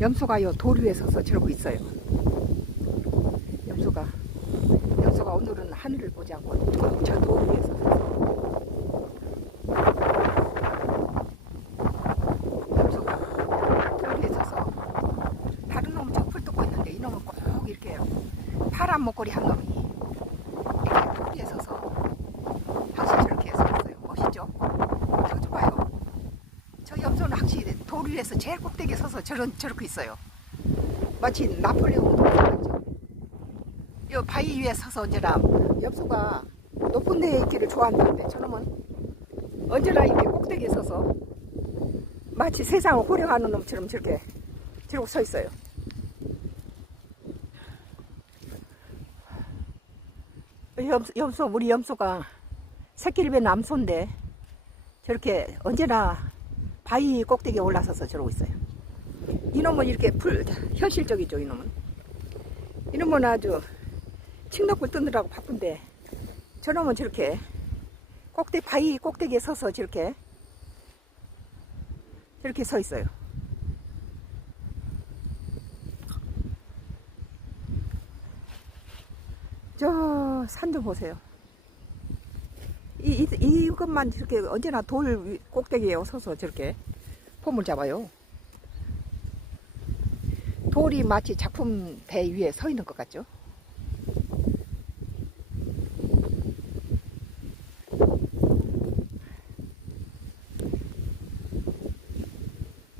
염소가 요 돌 위에 서서 저러고 있어요. 염소가 염소가 오늘은 하늘을 보지 않고 저 돌 위에 서서 염소가 돌 위에 서서 다른 놈은 저 풀 뜯고 있는데 이놈은 꼭 이렇게 파란 목걸이 한 놈이 이렇게 돌 위에 서서 항상 저렇게 서 있어요. 멋있죠? 저거 봐요. 저 염소는 위에서 제일 꼭대기에 서서 저런 저렇게 있어요. 마치 나폴레옹 같죠. 요 바위 위에 서서 언제나 염소가 높은 데에 있기를 좋아한다는데 저놈은 언제나 이렇게 꼭대기에 서서 마치 세상을 호령하는 놈처럼 저렇게 저러고 서 있어요. 염소, 염소 우리 염소가 새끼를 뵌 남소인데 저렇게 언제나 바위 꼭대기에 올라서서 저러고 있어요. 이놈은 이렇게 풀 현실적이죠 이놈은. 이놈은 아주 칡너꿀 뜨느라고 바쁜데 저놈은 저렇게 꼭대 바위 꼭대기에 서서 저렇게 저렇게 서 있어요. 저산좀 보세요. 이, 이, 이것만 이렇게 언제나 돌 위- 꼭대기에 서서 저렇게 폼을 잡아요. 돌이 마치 작품 배 위에 서 있는 것 같죠?